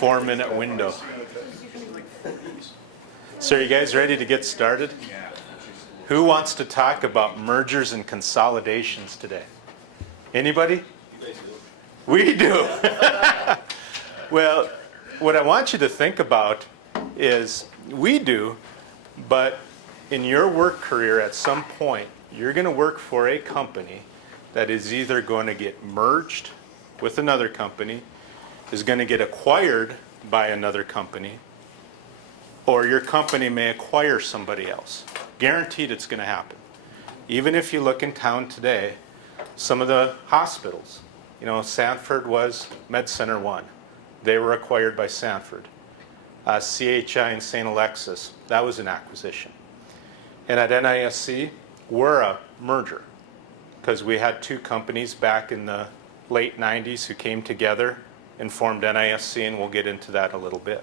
4-minute window. So are you guys ready to get started? Who wants to talk about mergers and consolidations today? Anybody? We do. Well, what I want you to think about is we do, but in your work career at some point, you're going to work for a company that is either going to get merged with another company, is going to get acquired by another company, or your company may acquire somebody else. Guaranteed it's going to happen. Even if you look in town today, some of the hospitals, Sanford was MedCenter 1. They were acquired by Sanford. CHI in St. Alexis, that was an acquisition. And at NISC, we're a merger because we had two companies back in the late 90s who came together and formed NISC, and we'll get into that a little bit.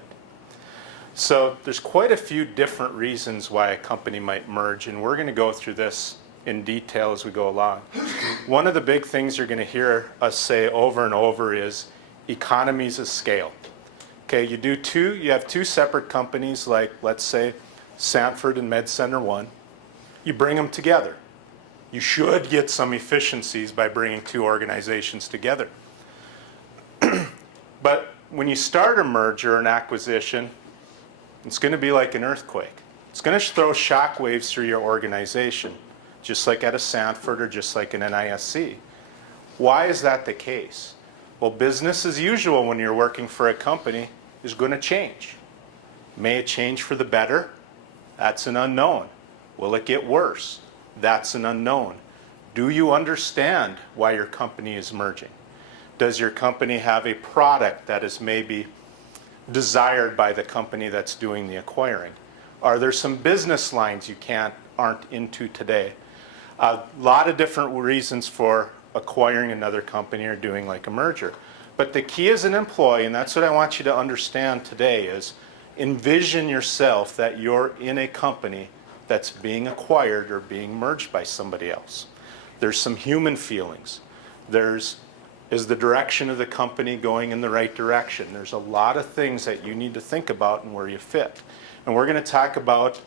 So there's quite a few different reasons why a company might merge, and we're going to go through this in detail as we go along. One of the big things you're going to hear us say over and over is economies of scale. Okay, you have two separate companies like, let's say, Sanford and MedCenter 1. You bring them together. You should get some efficiencies by bringing two organizations together. But when you start a merger or an acquisition, it's going to be like an earthquake. It's going to throw shock waves through your organization, just like at a Sanford or just like an NISC. Why is that the case? Well, business as usual when you're working for a company is going to change. May it change for the better? That's an unknown. Will it get worse? That's an unknown. Do you understand why your company is merging? Does your company have a product that is maybe desired by the company that's doing the acquiring? Are there some business lines you aren't into today? A lot of different reasons for acquiring another company or doing like a merger. But the key as an employee, and that's what I want you to understand today, is envision yourself that you're in a company that's being acquired or being merged by somebody else. There's some human feelings. Is the direction of the company going in the right direction? There's a lot of things that you need to think about and where you fit. And we're going to talk about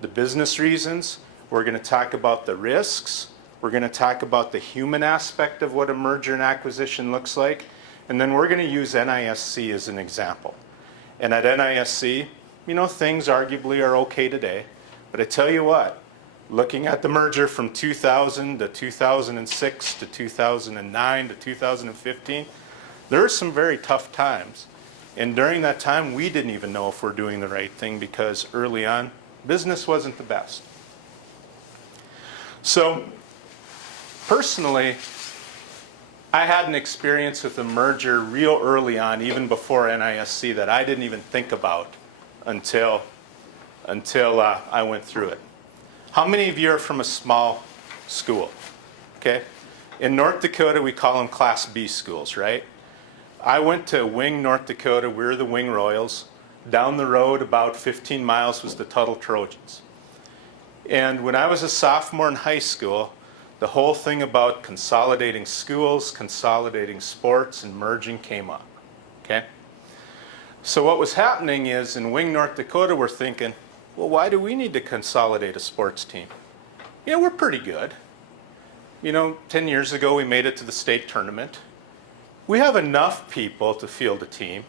the business reasons. We're going to talk about the risks. We're going to talk about the human aspect of what a merger and acquisition looks like. And then we're going to use NISC as an example. And at NISC, things arguably are okay today. But I tell you what, looking at the merger from 2000 to 2006 to 2009 to 2015, there are some very tough times. And during that time, we didn't even know if we're doing the right thing because early on, business wasn't the best. So personally, I had an experience with a merger real early on, even before NISC, that I didn't even think about until I went through it. How many of you are from a small school? Okay. In North Dakota, we call them Class B schools, right? I went to Wing, North Dakota. We were the Wing Royals. Down the road, about 15 miles, was the Tuttle Trojans. And when I was a sophomore in high school, the whole thing about consolidating schools, consolidating sports, and merging came up. Okay? So what was happening is in Wing, North Dakota, we're thinking, well, why do we need to consolidate a sports team? We're pretty good. 10 years ago, we made it to the state tournament. We have enough people to field a team.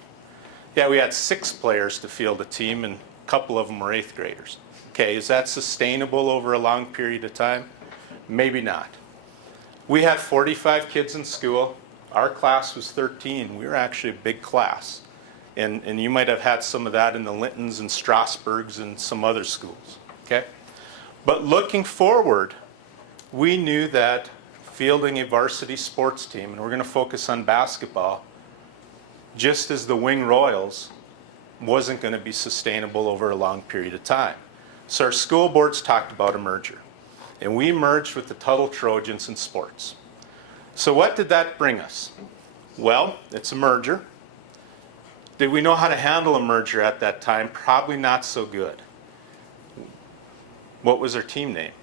Yeah, we had 6 players to field a team, and a couple of them were 8th graders. Okay, is that sustainable over a long period of time? Maybe not. We had 45 kids in school. Our class was 13. We were actually a big class. And you might have had some of that in the Lintons and Strasburgs and some other schools, okay? But looking forward, we knew that fielding a varsity sports team, and we're going to focus on basketball, just as the Wing Royals, wasn't going to be sustainable over a long period of time. So our school boards talked about a merger, and we merged with the Tuttle Trojans in sports. So what did that bring us? Well, it's a merger. Did we know how to handle a merger at that time? Probably not so good. What was our team name?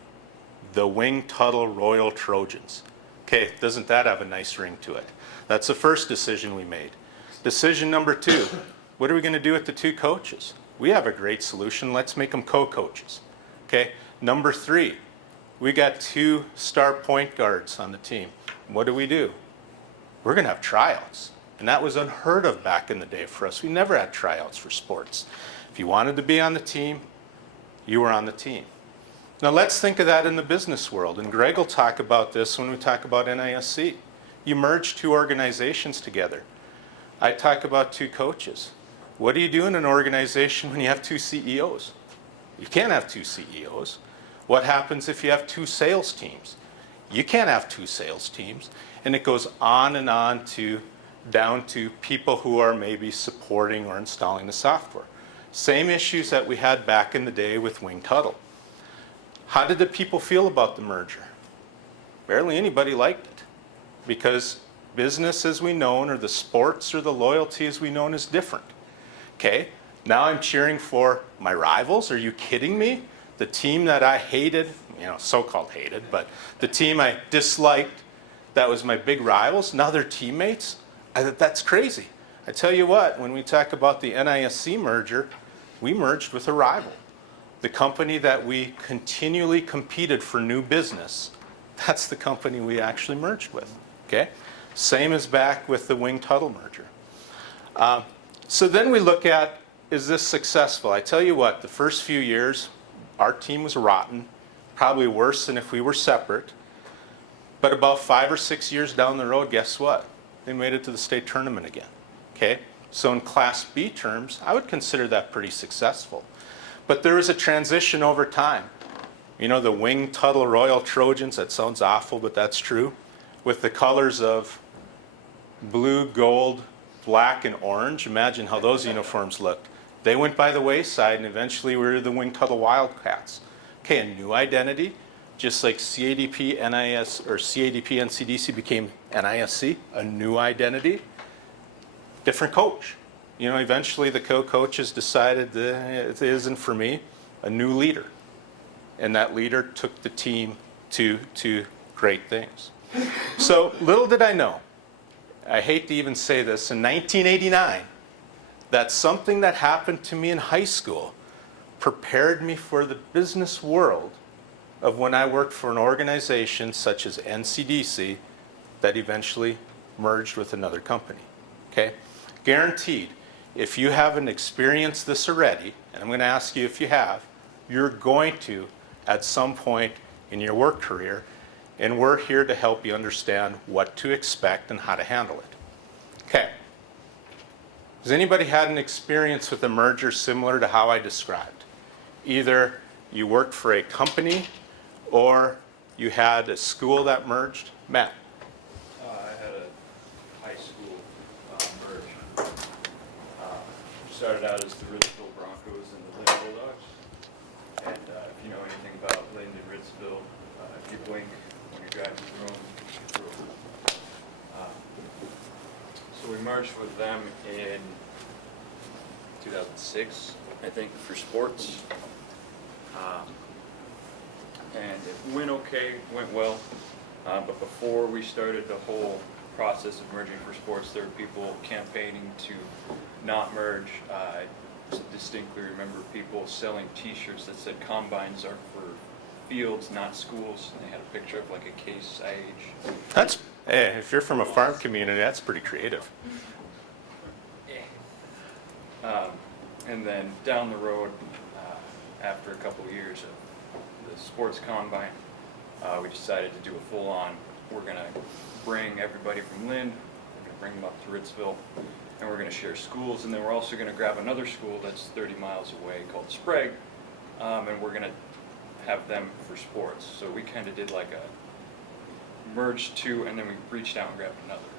The Wing Tuttle Royal Trojans. Okay, doesn't that have a nice ring to it? That's the first decision we made. Decision number 2, What are we going to do with the 2 coaches? We have a great solution. Let's make them co-coaches. Okay. Number 3, we got 2 star point guards on the team. What do? We're going to have tryouts. And that was unheard of back in the day for us. We never had tryouts for sports. If you wanted to be on the team, you were on the team. Now let's think of that in the business world. And Greg will talk about this when we talk about NISC. You merge 2 organizations together. I talk about 2 coaches. What do you do in an organization when you have 2 CEOs? You can't have 2 CEOs. What happens if you have 2 sales teams? You can't have 2 sales teams. And it goes on and on down to people who are maybe supporting or installing the software. Same issues that we had back in the day with Wing Tuttle. How did the people feel about the merger? Barely anybody liked it, because business as we know, or the sports or the loyalty as we know, is different. Okay, now I'm cheering for my rivals. Are you kidding me? The team that I hated, so-called hated, but the team I disliked, that was my big rivals, now they're teammates? That's crazy. I tell you what, when we talk about the NISC merger, we merged with a rival. The company that we continually competed for new business, that's the company we actually merged with. Okay? Same as back with the Wing Tuttle merger. So then we look at, is this successful? I tell you what, the first few years, our team was rotten, probably worse than if we were separate. But about 5 or 6 years down the road, guess what? They made it to the state tournament again. Okay? So in Class B terms, I would consider that pretty successful. But there was a transition over time. The Wing Tuttle Royal Trojans, that sounds awful, but that's true, with the colors of blue, gold, black, and orange. Imagine how those uniforms looked. They went by the wayside, and eventually we were the Wing Tuttle Wildcats. Okay, a new identity, just like CADP, NCDC became NISC, a new identity, different coach. Eventually the co-coaches decided that it isn't for me, a new leader. And that leader took the team to great things. So little did I know, I hate to even say this, in 1989, that something that happened to me in high school prepared me for the business world of when I worked for an organization such as NCDC that eventually merged with another company. Okay? Guaranteed, if you haven't experienced this already, and I'm going to ask you if you have, you're going to at some point in your work career, and we're here to help you understand what to expect and how to handle it. Okay. Has anybody had an experience with a merger similar to how I described? Either you worked for a company or you had a school that merged? Matt? I had a high school merge. Started out as the Ritzville Broncos and the Lynn Bulldogs. And if you know anything about Lynn and Ritzville, if you blink when you're driving through them, you're through them. So we merged with them in 2006, I think, for sports. And it went okay, went well. But before we started the whole process of merging for sports, there were people campaigning to not merge. I distinctly remember people selling T-shirts that said combines are for fields, not schools. And they had a picture of like a case IH. That's, hey, if you're from a farm community, that's pretty creative. And then down the road, after a couple of years of the sports combine, we decided to do a full-on, we're going to bring everybody from Lynn, we're going to bring them up to Ritzville, and we're going to share schools, and then we're also going to grab another school that's 30 miles away called Sprague, and we're going to have them for sports. So we kind of did like a merge two, and then we reached out and grabbed another.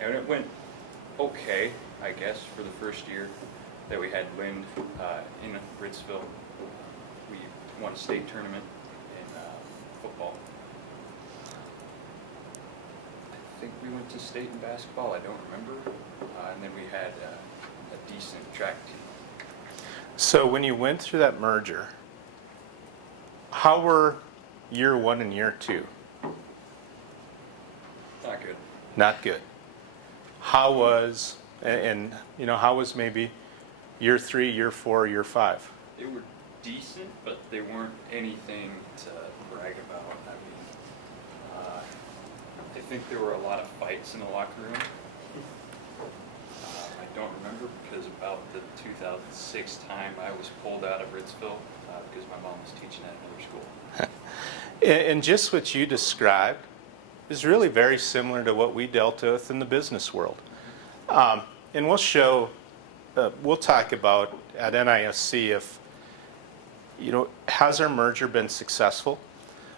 And it went okay, I guess, for the first year that we had Lynn in Ritzville. We won a state tournament in football. I think we went to state in basketball, I don't remember. And then we had a decent track team. So when you went through that merger, how were year 1 and year 2? Not good. Not good. How was And you know, how was maybe year 3, year 4, year 5? They were decent, but they weren't anything to brag about. I mean, I think there were a lot of fights in the locker room. I don't remember because about the 2006 time I was pulled out of Ritzville because my mom was teaching at another school. And just what you described is really very similar to what we dealt with in the business world. And we'll talk about at NISC if, you know, has our merger been successful?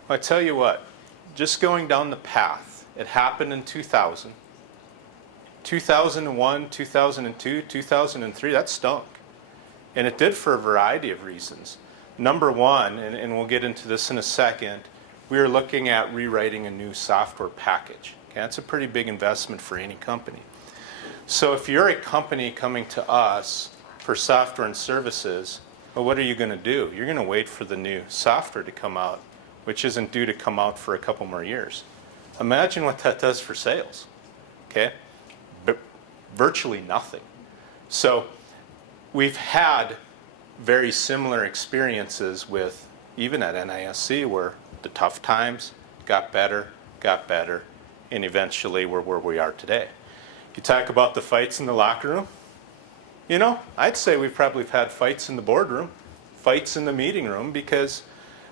Well, I tell you what, just going down the path, it happened in 2000. 2001, 2002, 2003, that stunk. And it did for a variety of reasons. Number one, and we'll get into this in a second, we are looking at rewriting a new software package. Okay, that's a pretty big investment for any company. So if you're a company coming to us for software and services, well, what are you going to do? You're going to wait for the new software to come out, which isn't due to come out for a couple more years. Imagine what that does for sales. Okay? But virtually nothing. So we've had very similar experiences with, even at NISC, where the tough times got better, and eventually we're where we are today. You talk about the fights in the locker room, you know, I'd say we've probably had fights in the boardroom, fights in the meeting room, because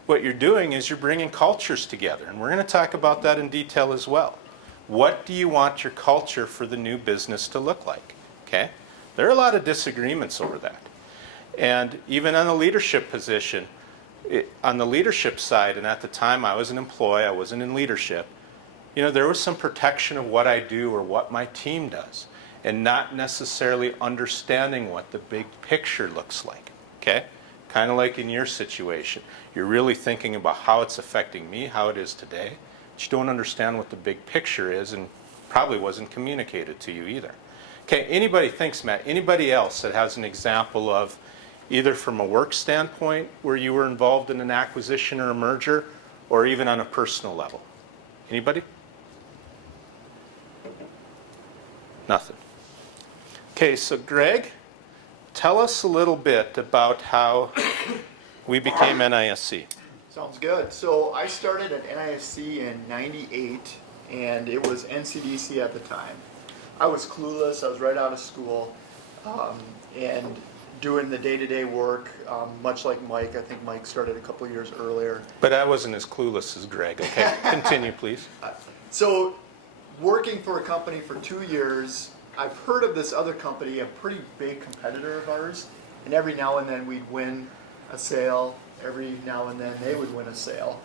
what you're doing is you're bringing cultures together, and we're going to talk about that in detail as well. What do you want your culture for the new business to look like? Okay? There are a lot of disagreements over that. And even on the leadership position, on the leadership side, and at the time I was an employee, I wasn't in leadership, you know, there was some protection of what I do or what my team does, and not necessarily understanding what the big picture looks like, okay? Kind of like in your situation. You're really thinking about how it's affecting me, how it is today, but you don't understand what the big picture is, and probably wasn't communicated to you either. Okay, anybody, thanks Matt, anybody else that has an example of either from a work standpoint where you were involved in an acquisition or a merger, or even on a personal level? Anybody? Nothing. Okay, so Greg, tell us a little bit about how we became NISC. Sounds good. So I started at NISC in '98, and it was NCDC at the time. I was clueless. I was right out of school, and doing the day-to-day work, much like Mike. I think Mike started a couple years earlier. But I wasn't as clueless as Greg. Okay, continue, please. So, working for a company for 2 years, I've heard of this other company, a pretty big competitor of ours, and every now and then we'd win a sale. Every now and then they would win a sale.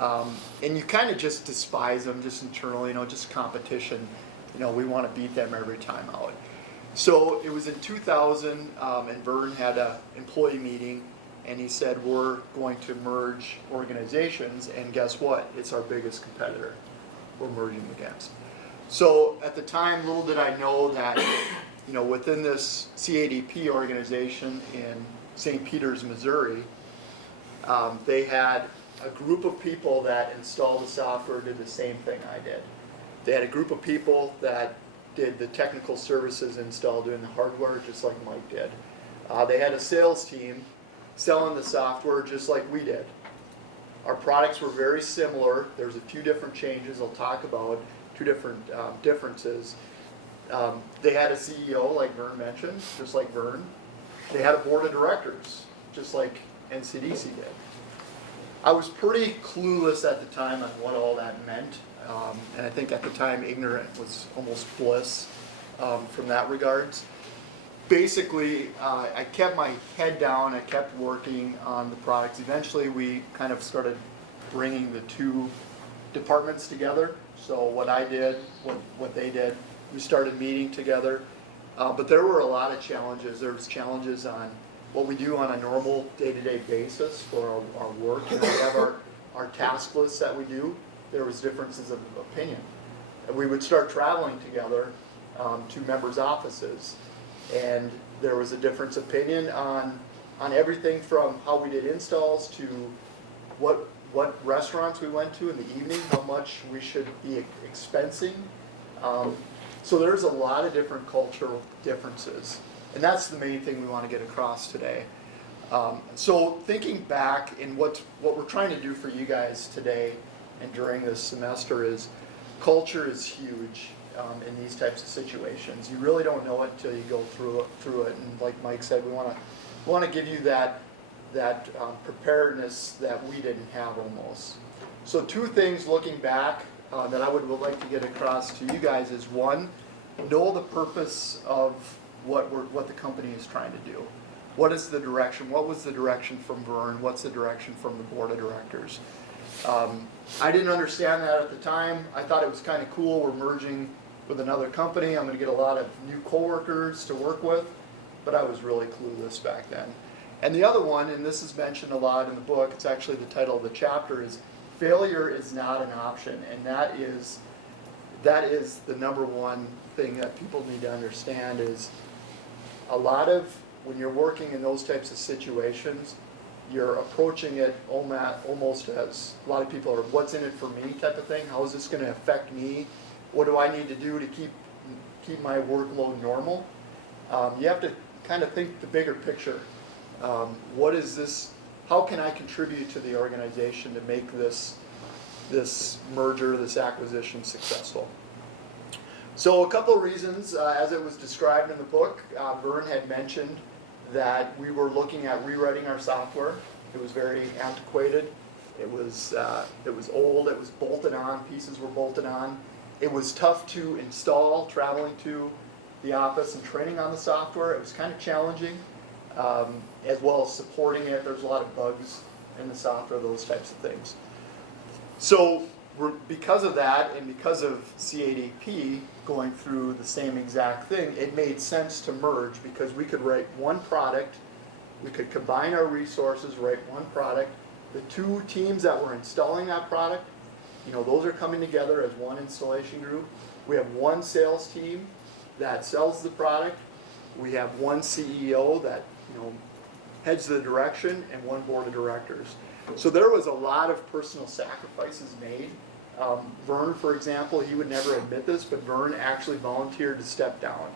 And you kind of just despise them just internally, you know, just competition. You know, we want to beat them every time out. So it was in 2000, and Vern had an employee meeting, and he said, we're going to merge organizations, and guess what? It's our biggest competitor we're merging against. So at the time, little did I know that, you know, within this CADP organization in St. Peters, Missouri, they had a group of people that installed the software, did the same thing I did. They had a group of people that did the technical services install, doing the hardware, just like Mike did. They had a sales team selling the software just like we did. Our products were very similar. There's a few different changes I'll talk about, two different differences. They had a CEO, like Vern mentioned, just like Vern. They had a board of directors, just like NCDC did. I was pretty clueless at the time on what all that meant. And I think at the time, ignorant was almost bliss from that regards. Basically, I kept my head down. I kept working on the products. Eventually, we kind of started bringing the two departments together. So what I did, what they did, we started meeting together. But there were a lot of challenges. There was challenges on what we do on a normal day-to-day basis for our work. You know, we have our task lists that we do. There was differences of opinion. And we would start traveling together to members' offices, and there was a difference of opinion on everything from how we did installs to what restaurants we went to in the evening, how much we should be expensing. So there's a lot of different cultural differences, and that's the main thing we want to get across today. So thinking back in what we're trying to do for you guys today and during this semester is culture is huge in these types of situations. You really don't know it until you go through it. And like Mike said, we want to give you that preparedness that we didn't have almost. So two things looking back that I would like to get across to you guys is one, know the purpose of what the company is trying to do. What is the direction? What was the direction from Vern? What's the direction from the board of directors? I didn't understand that at the time. I thought it was kind of cool. We're merging with another company. I'm going to get a lot of new coworkers to work with, but I was really clueless back then. And the other one, and this is mentioned a lot in the book, it's actually the title of the chapter, is failure is not an option. And that is the number one thing that people need to understand is a lot of, when you're working in those types of situations, you're approaching it almost as, a lot of people are, what's in it for me type of thing. How is this going to affect me? What do I need to do to keep my workload normal? You have to kind of think the bigger picture. What is this? How can I contribute to the organization to make this merger, this acquisition successful? So a couple of reasons, as it was described in the book, Vern had mentioned that we were looking at rewriting our software. It was very antiquated. It was old. It was bolted on. Pieces were bolted on. It was tough to install, traveling to the office and training on the software. It was kind of challenging, as well as supporting it. There's a lot of bugs in the software, those types of things. So because of that, and because of CADP going through the same exact thing, it made sense to merge because we could write one product, we could combine our resources, write one product. The two teams that were installing that product, those are coming together as one installation group. We have one sales team that sells the product. We have one CEO that heads the direction, and one board of directors. So there was a lot of personal sacrifices made. Vern, for example, he would never admit this, but Vern actually volunteered to step down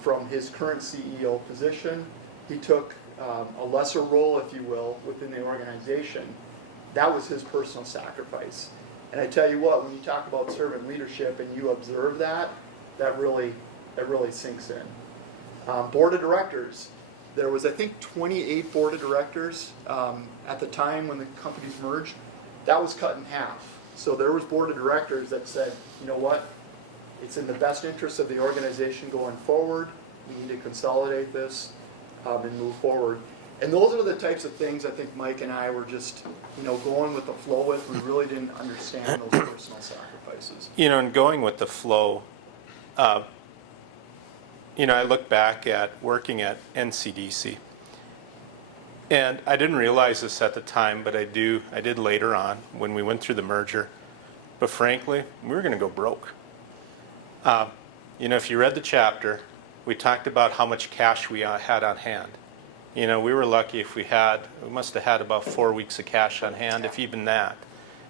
from his current CEO position. He took a lesser role, if you will, within the organization. That was his personal sacrifice. And I tell you what, when you talk about servant leadership and you observe that really sinks in. Board of directors. There was, I think, 28 board of directors at the time when the companies merged. That was cut in half. So there was board of directors that said, you know what, it's in the best interest of the organization going forward. We need to consolidate this and move forward. And those are the types of things I think Mike and I were just, going with the flow with. We really didn't understand those personal sacrifices. And going with the flow, I look back at working at NCDC. And I didn't realize this at the time, but I did later on when we went through the merger. But frankly, we were going to go broke. If you read the chapter, we talked about how much cash we had on hand. We were lucky if we must have had about 4 weeks of cash on hand, if even that.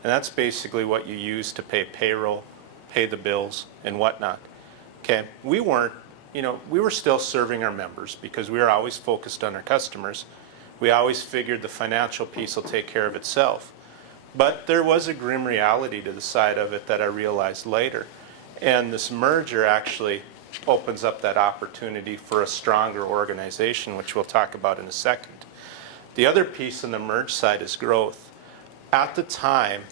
And that's basically what you use to pay payroll, pay the bills, and whatnot. Okay, we were still serving our members because we were always focused on our customers. We always figured the financial piece will take care of itself. But there was a grim reality to the side of it that I realized later. And this merger actually opens up that opportunity for a stronger organization, which we'll talk about in a second. The other piece on the merge side is growth. At the time,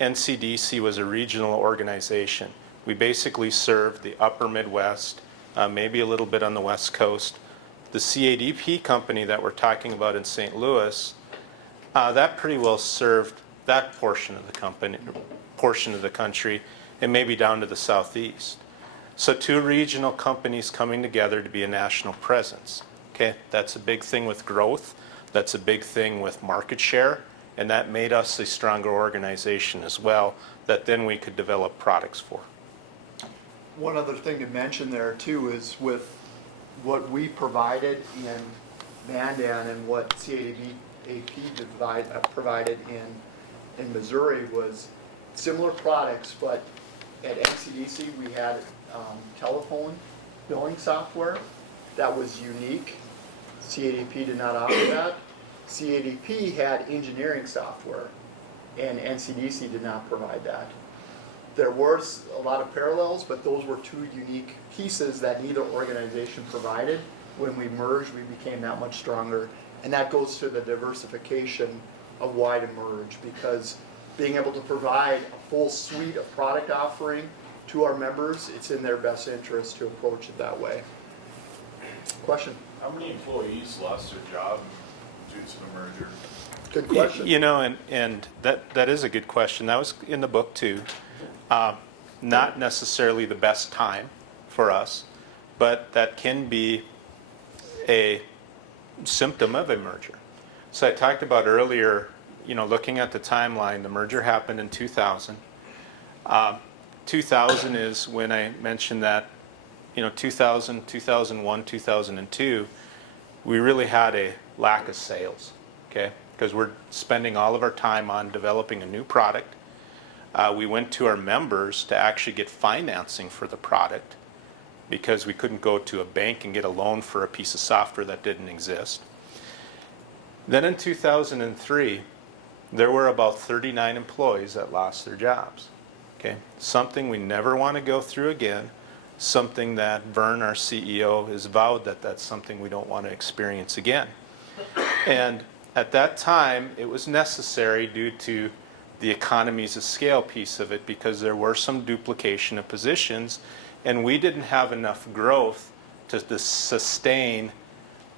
NCDC was a regional organization. We basically served the upper Midwest, maybe a little bit on the West Coast. The CADP company that we're talking about in St. Louis, that pretty well served that portion of the country, and maybe down to the southeast. So two regional companies coming together to be a national presence. Okay, that's a big thing with growth. That's a big thing with market share, and that made us a stronger organization as well that then we could develop products for. One other thing to mention there too is with what we provided in Mandan and what CADP provided in Missouri was similar products, but at NCDC we had telephone billing software that was unique. CADP did not offer that. CADP had engineering software, and NCDC did not provide that. There was a lot of parallels, but those were two unique pieces that neither organization provided. When we merged, we became that much stronger, and that goes to the diversification of why to merge, because being able to provide a full suite of product offering to our members, it's in their best interest to approach it that way. Question? How many employees lost their job due to the merger? Good question. You know, and that is a good question. That was in the book too. Not necessarily the best time for us, but that can be a symptom of a merger. So I talked about earlier, you know, looking at the timeline, the merger happened in 2000. 2000 is when I mentioned that, you know, 2000, 2001, 2002, we really had a lack of sales, okay? Because we're spending all of our time on developing a new product. We went to our members to actually get financing for the product because we couldn't go to a bank and get a loan for a piece of software that didn't exist. Then in 2003, there were about 39 employees that lost their jobs. Okay, something we never want to go through again, something that Vern, our CEO, has vowed that that's something we don't want to experience again. And at that time, it was necessary due to the economies of scale piece of it, because there were some duplication of positions, and we didn't have enough growth to sustain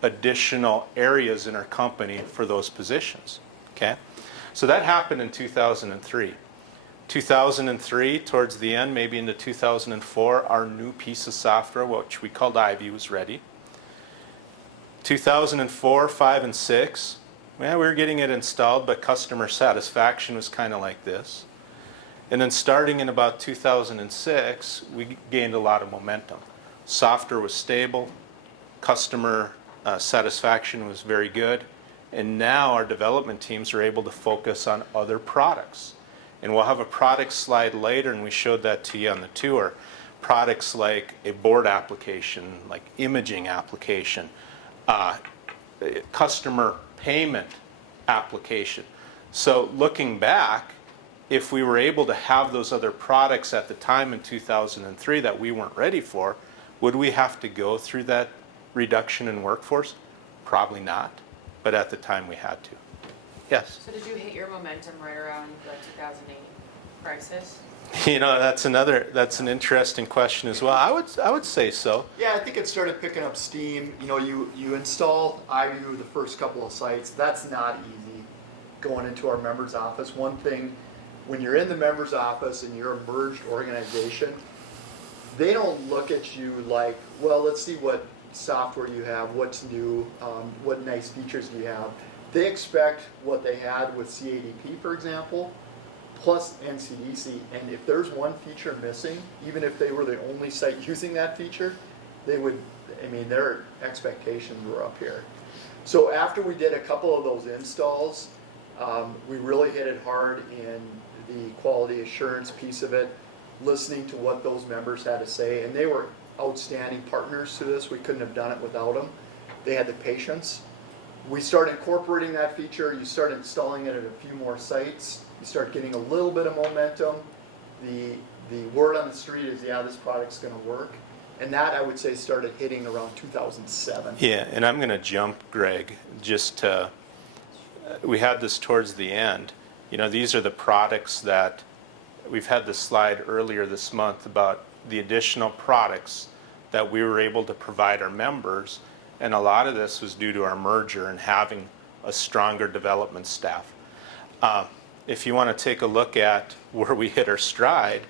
additional areas in our company for those positions. Okay, so that happened in 2003. 2003, towards the end, maybe into 2004, our new piece of software, which we called Ivy, was ready. 2004, 5, and 6, well, we were getting it installed, but customer satisfaction was kind of like this. And then starting in about 2006, we gained a lot of momentum. Software was stable, customer satisfaction was very good, and now our development teams are able to focus on other products. And we'll have a product slide later, and we showed that to you on the tour. Products like a board application, like imaging application, customer payment application. So looking back, if we were able to have those other products at the time in 2003 that we weren't ready for, would we have to go through that reduction in workforce? Probably not, but at the time we had to. Yes? So did you hit your momentum right around the 2008 crisis? You know, that's an interesting question as well. I would say so. Yeah, I think it started picking up steam. You know, you install IVU the first couple of sites. That's not easy going into our members' office. One thing, when you're in the members' office and you're a merged organization, they don't look at you like, well, let's see what software you have, what's new, what nice features do you have. They expect what they had with CADP, for example, plus NCDC, and if there's one feature missing, even if they were the only site using that feature, they would, I mean, their expectations were up here. So after we did a couple of those installs, we really hit it hard in the quality assurance piece of it, listening to what those members had to say, and they were outstanding partners to this. We couldn't have done it without them. They had the patience. We start incorporating that feature. You start installing it at a few more sites. You start getting a little bit of momentum. The word on the street is, yeah, this product's going to work. And that, I would say, started hitting around 2007. Yeah, and I'm going to jump, Greg, just to, we had this towards the end. You know, these are the products that, we've had this slide earlier this month about the additional products that we were able to provide our members. And a lot of this was due to our merger and having a stronger development staff. If you want to take a look at where we hit our stride,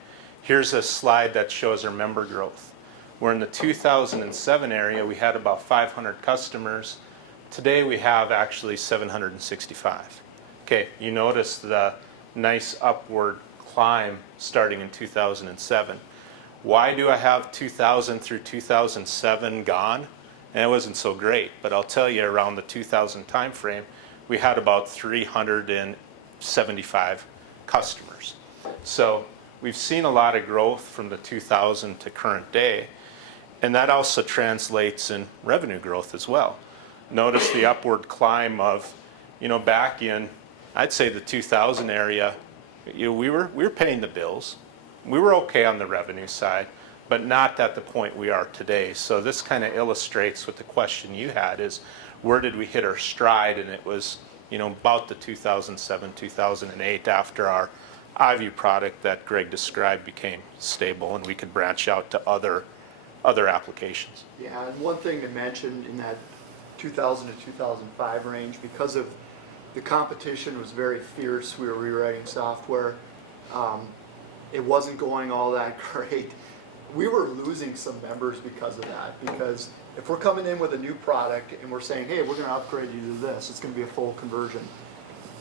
here's a slide that shows our member growth. We're in the 2007 area, we had about 500 customers. Today we have actually 765. Okay, you notice the nice upward climb starting in 2007. Why do I have 2000 through 2007 gone? And it wasn't so great, but I'll tell you, around the 2000 time frame, we had about 375 customers. So we've seen a lot of growth from the 2000 to current day, and that also translates in revenue growth as well. Notice the upward climb of, back in, I'd say the 2000 area, we were paying the bills. We were okay on the revenue side, but not at the point we are today. So this kind of illustrates what the question you had is, where did we hit our stride? And it was, about the 2007, 2008 after our iView product that Greg described became stable and we could branch out to other applications. Yeah, and one thing to mention in that 2000 to 2005 range, because of the competition was very fierce, we were rewriting software, it wasn't going all that great. We were losing some members because of that, because if we're coming in with a new product and we're saying, hey, we're going to upgrade you to this, it's going to be a full conversion,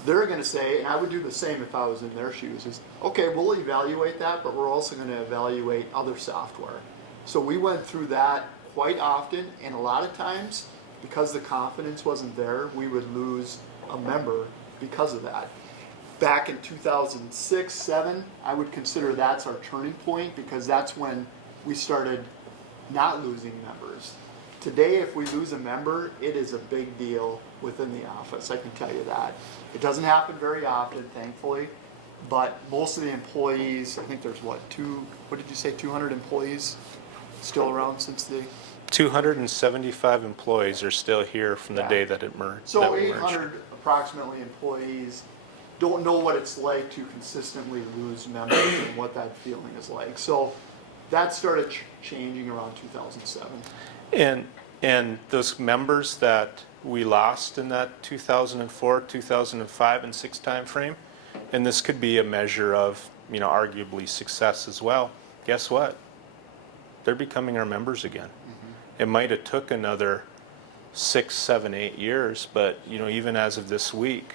they're going to say, and I would do the same if I was in their shoes, is, okay, we'll evaluate that, but we're also going to evaluate other software. So we went through that quite often, and a lot of times, because the confidence wasn't there, we would lose a member because of that. Back in 2006, 7, I would consider that's our turning point, because that's when we started not losing members. Today, if we lose a member, it is a big deal within the office, I can tell you that. It doesn't happen very often, thankfully, but most of the employees, I think there's what did you say, 200 employees still around since the... 275 employees are still here from the day that it merged. So 800 approximately employees don't know what it's like to consistently lose members and what that feeling is like. So that started changing around 2007. And those members that we lost in that 2004, 2005, and 6 time frame, and this could be a measure of, arguably success as well. Guess what? They're becoming our members again. It might have took another 6, 7, 8 years, but even as of this week,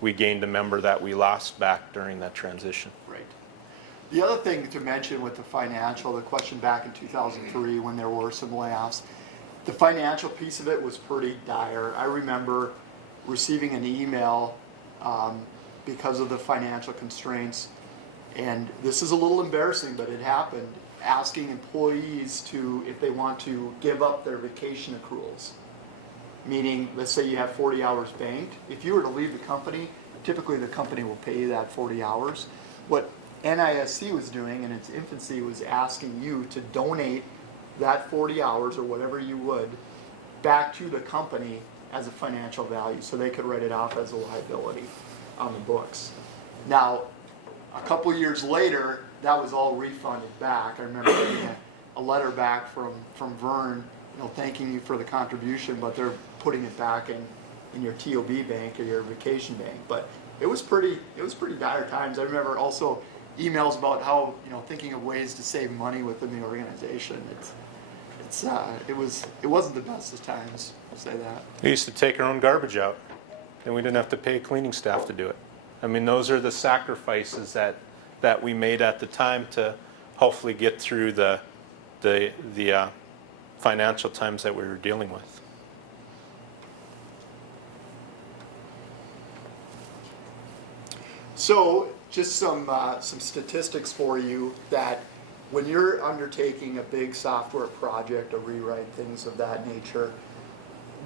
we gained a member that we lost back during that transition. Right. The other thing to mention with the financial, the question back in 2003 when there were some layoffs, the financial piece of it was pretty dire. I remember receiving an email because of the financial constraints, and this is a little embarrassing, but it happened, asking employees if they want to give up their vacation accruals. Meaning, let's say you have 40 hours banked. If you were to leave the company, typically the company will pay you that 40 hours. What NISC was doing in its infancy was asking you to donate that 40 hours or whatever you would back to the company as a financial value so they could write it off as a liability on the books. Now, a couple years later, that was all refunded back. I remember getting a letter back from Vern, thanking you for the contribution, but they're putting it back in your TOB bank or your vacation bank. But it was pretty dire times. I remember also emails about how, thinking of ways to save money within the organization. It wasn't the best of times, I'll say that. We used to take our own garbage out, and we didn't have to pay cleaning staff to do it. I mean, those are the sacrifices that we made at the time to hopefully get through the financial times that we were dealing with. So, just some statistics for you that when you're undertaking a big software project, a rewrite, things of that nature,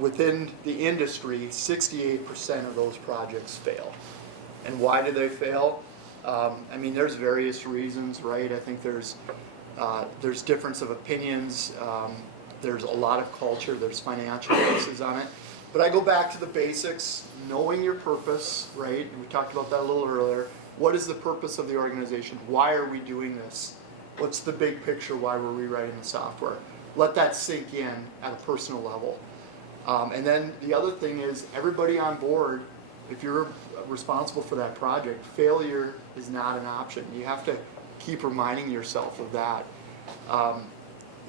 within the industry, 68% of those projects fail. And why do they fail? There's various reasons, right? I think there's difference of opinions. There's a lot of culture. There's financial pieces on it. But I go back to the basics, knowing your purpose, right? We talked about that a little earlier. What is the purpose of the organization? Why are we doing this? What's the big picture why we're rewriting the software? Let that sink in at a personal level. And then the other thing is everybody on board, if you're responsible for that project, failure is not an option. You have to keep reminding yourself of that.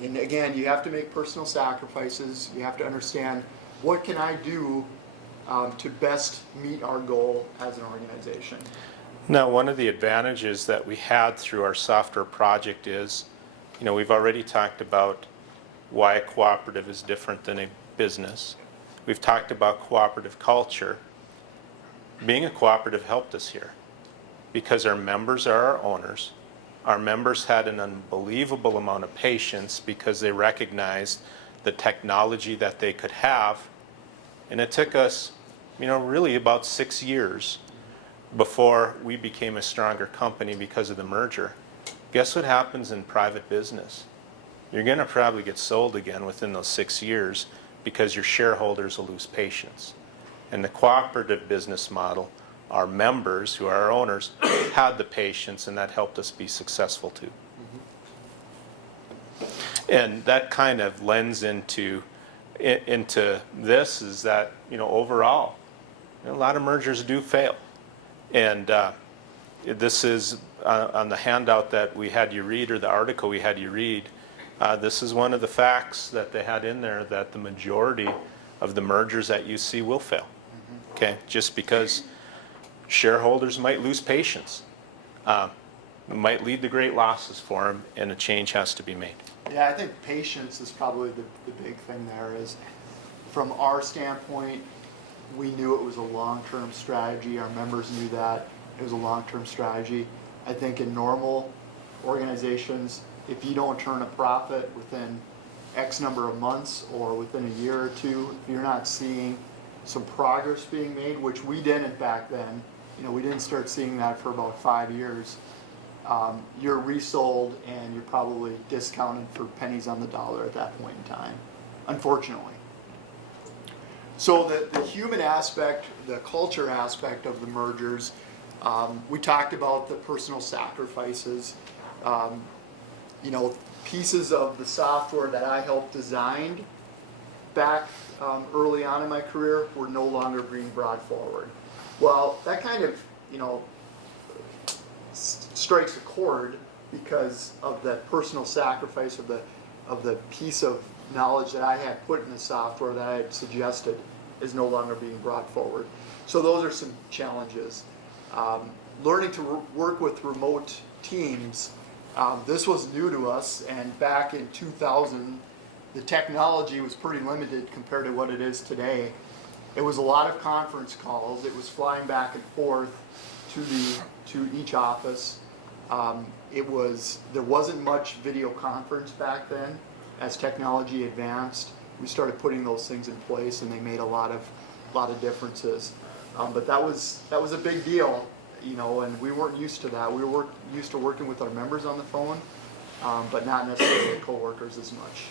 And again, you have to make personal sacrifices. You have to understand, what can I do to best meet our goal as an organization? Now, one of the advantages that we had through our software project is, we've already talked about why a cooperative is different than a business. We've talked about cooperative culture. Being a cooperative helped us here because our members are our owners. Our members had an unbelievable amount of patience because they recognized the technology that they could have. And it took us, really about 6 years before we became a stronger company because of the merger. Guess what happens in private business? You're going to probably get sold again within those 6 years because your shareholders will lose patience. And the cooperative business model, our members, who are our owners, had the patience, and that helped us be successful too. And that kind of lends into this, is that, overall, a lot of mergers do fail. And this is on the handout that we had you read, or the article we had you read, this is one of the facts that they had in there, that the majority of the mergers that you see will fail. Okay, just because shareholders might lose patience. It might lead to great losses for them, and a change has to be made. Yeah, I think patience is probably the big thing there. Is from our standpoint, we knew it was a long-term strategy. Our members knew that it was a long-term strategy. I think in normal organizations, if you don't turn a profit within X number of months or within a year or two, if you're not seeing some progress being made, which we didn't back then, we didn't start seeing that for about 5 years, you're resold and you're probably discounted for pennies on the dollar at that point in time, unfortunately. So the human aspect, the culture aspect of the mergers, we talked about the personal sacrifices. Pieces of the software that I helped design back early on in my career were no longer being brought forward. Well, that kind of, strikes a chord because of that personal sacrifice of the piece of knowledge that I had put in the software that I had suggested is no longer being brought forward. So those are some challenges. Learning to work with remote teams, this was new to us, and back in 2000, the technology was pretty limited compared to what it is today. It was a lot of conference calls. It was flying back and forth to each office. There wasn't much video conference back then. As technology advanced, we started putting those things in place, and they made a lot of differences. But that was a big deal, and we weren't used to that. We were used to working with our members on the phone, but not necessarily coworkers as much.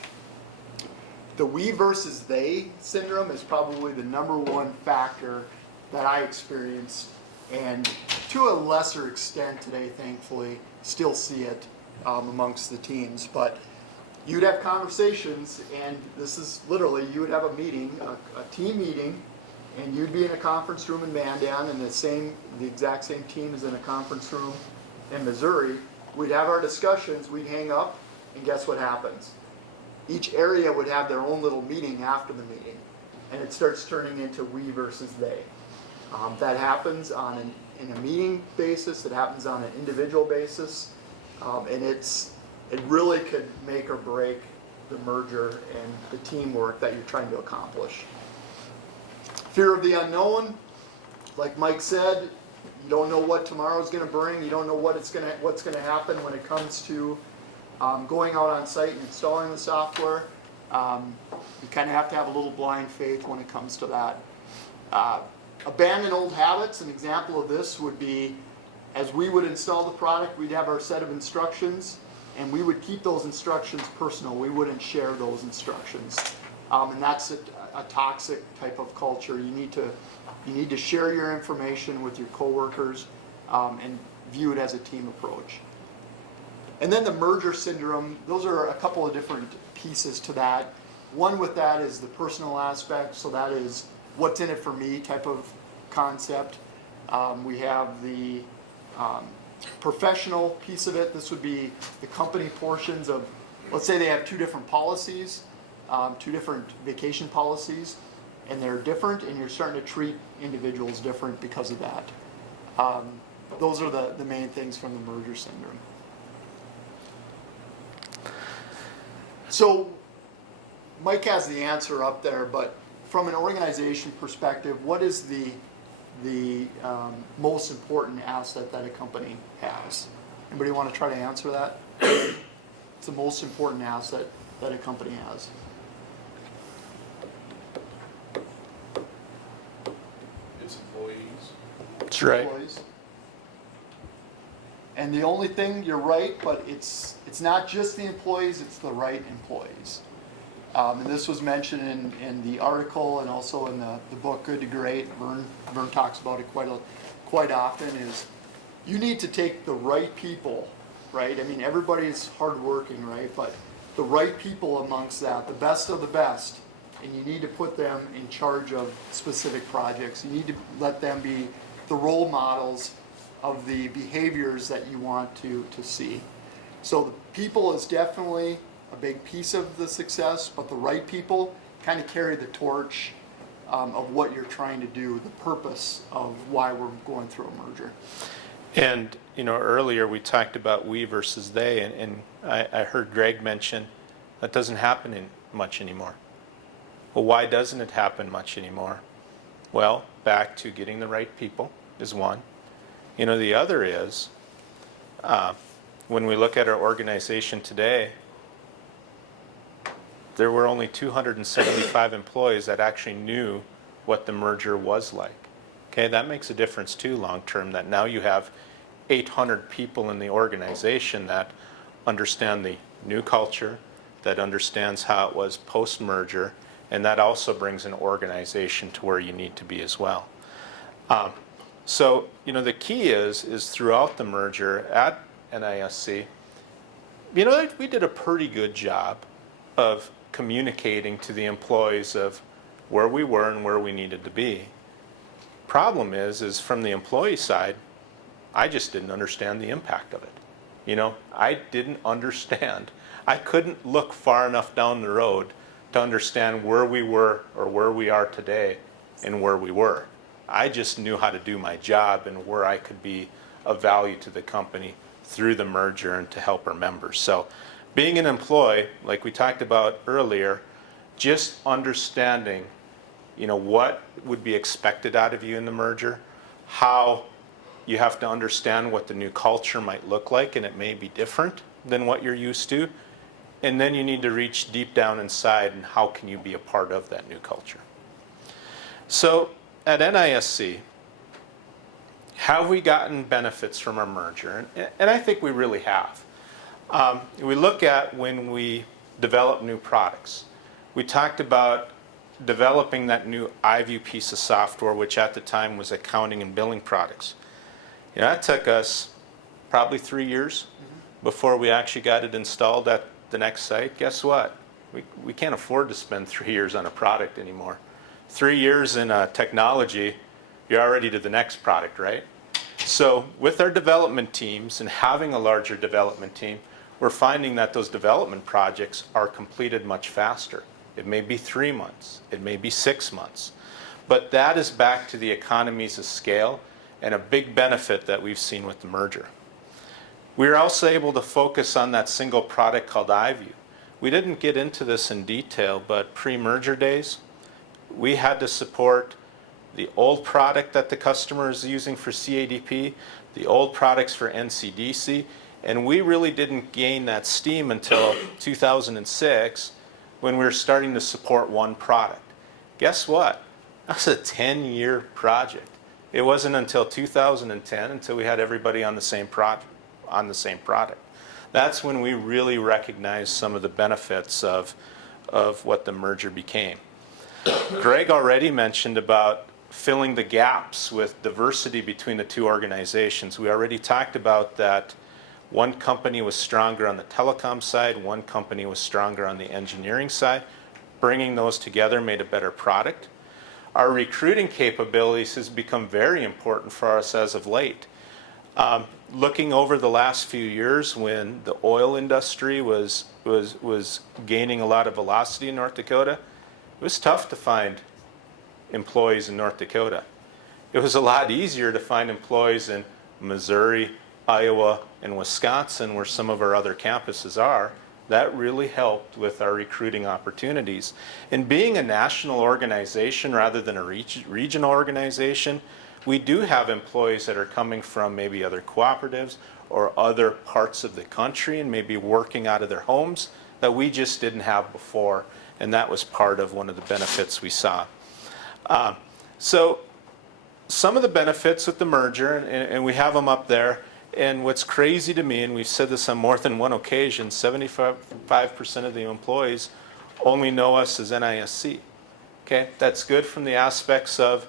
The we versus they syndrome is probably the number one factor that I experienced, and to a lesser extent today, thankfully, still see it amongst the teams. But you'd have conversations, and this is literally, you would have a meeting, a team meeting, and you'd be in a conference room in Mandan, and the exact same team is in a conference room in Missouri. We'd have our discussions, we'd hang up, and guess what happens? Each area would have their own little meeting after the meeting, and it starts turning into we versus they. That happens in a meeting basis, it happens on an individual basis, and it really could make or break the merger and the teamwork that you're trying to accomplish. Fear of the unknown, like Mike said, you don't know what tomorrow's going to bring. You don't know what's going to happen when it comes to going out on site and installing the software. You kind of have to have a little blind faith when it comes to that. Abandon old habits. An example of this would be, as we would install the product, we'd have our set of instructions, and we would keep those instructions personal. We wouldn't share those instructions, and that's a toxic type of culture. You need to share your information with your coworkers and view it as a team approach. And then the merger syndrome. Those are a couple of different pieces to that. One with that is the personal aspect. So that is what's in it for me type of concept. We have the professional piece of it. This would be the company portions of, let's say they have two different policies, two different vacation policies, and they're different, and you're starting to treat individuals different because of that. Those are the main things from the merger syndrome. So Mike has the answer up there, but from an organization perspective, what is the most important asset that a company has? Anybody want to try to answer that? It's the most important asset that a company has. Its employees. That's right. Employees. And the only thing, you're right, but it's not just the employees, it's the right employees. And this was mentioned in the article and also in the book Good to Great. Vern talks about it quite often, is you need to take the right people, right? I mean, everybody's hardworking, right? But the right people amongst that, the best of the best, and you need to put them in charge of specific projects. You need to let them be the role models of the behaviors that you want to see. So the people is definitely a big piece of the success, but the right people kind of carry the torch of what you're trying to do, the purpose of why we're going through a merger. And, you know, earlier we talked about we versus they, and I heard Greg mention that doesn't happen much anymore. Well, why doesn't it happen much anymore? Well, back to getting the right people is one. You know, the other is, when we look at our organization today, there were only 275 employees that actually knew what the merger was like. Okay, that makes a difference too long term, that now you have 800 people in the organization that understand the new culture, that understands how it was post-merger, and that also brings an organization to where you need to be as well. So, you know, the key is throughout the merger at NISC, you know, we did a pretty good job of communicating to the employees of where we were and where we needed to be. Problem is from the employee side, I just didn't understand the impact of it. You know, I didn't understand. I couldn't look far enough down the road to understand where we were or where we are today and where we were. I just knew how to do my job and where I could be of value to the company through the merger and to help our members. So being an employee, like we talked about earlier, just understanding, you know, what would be expected out of you in the merger, how you have to understand what the new culture might look like, and it may be different than what you're used to. And then you need to reach deep down inside and how can you be a part of that new culture. So at NISC, have we gotten benefits from our merger? And I think we really have. We look at when we develop new products. We talked about developing that new iView piece of software, which at the time was accounting and billing products. You know, that took us probably 3 years before we actually got it installed at the next site. Guess what? We can't afford to spend 3 years on a product anymore. 3 years in technology, you're already to the next product, right? So with our development teams and having a larger development team, we're finding that those development projects are completed much faster. It may be 3 months, it may be 6 months, but that is back to the economies of scale and a big benefit that we've seen with the merger. We were also able to focus on that single product called iView. We didn't get into this in detail, but pre-merger days, we had to support the old product that the customer is using for CADP, the old products for NCDC, and we really didn't gain that steam until 2006 when we were starting to support one product. Guess what? That was a 10-year project. It wasn't until 2010 until we had everybody on the same product. That's when we really recognized some of the benefits of what the merger became. Greg already mentioned about filling the gaps with diversity between the two organizations. We already talked about that one company was stronger on the telecom side, one company was stronger on the engineering side. Bringing those together made a better product. Our recruiting capabilities has become very important for us as of late. Looking over the last few years when the oil industry was gaining a lot of velocity in North Dakota, it was tough to find employees in North Dakota. It was a lot easier to find employees in Missouri, Iowa, and Wisconsin, where some of our other campuses are. That really helped with our recruiting opportunities. And being a national organization rather than a regional organization, we do have employees that are coming from maybe other cooperatives or other parts of the country and maybe working out of their homes that we just didn't have before, and that was part of one of the benefits we saw. So some of the benefits with the merger, and we have them up there, and what's crazy to me, and we've said this on more than one occasion, 75% of the employees only know us as NISC. Okay, that's good from the aspects of